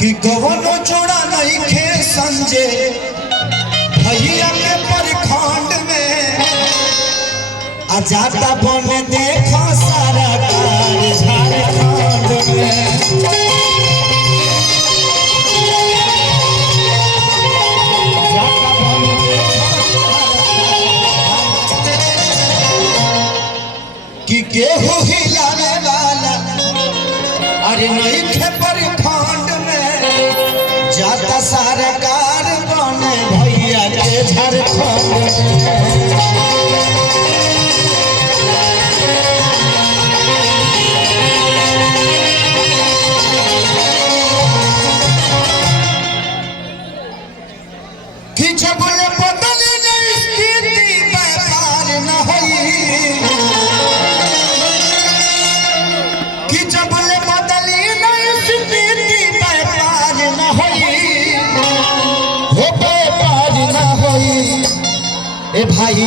कि कवनो जोड़ा नहीं खे संजय भैया के प्रखंड में आजादा बन देखो सारा कार झारखंड में कि केहू हिलाने वाला अरे नहीं थे प्रखंड में जाता सरकार बने भैया के झारखंड कि जब बदली नहीं स्थिति व्यापार न हुई कि जब बदली नहीं स्थिति व्यापार न हुई हो व्यापार न हुई ए भाई